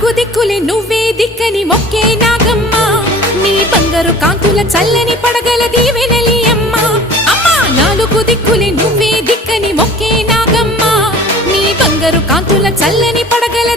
నాలుగు దిక్కులే నువ్వే దిక్కని మొక్కే నాగమ్మ నీ బంగారు కాంతుల చల్లని పడగల దీవెనలి అమ్మ అమ్మా నాలుగు దిక్కులే నువ్వే దిక్కని మొక్కే నాగమ్మ నీ బంగారు కాంతుల చల్లని పడగల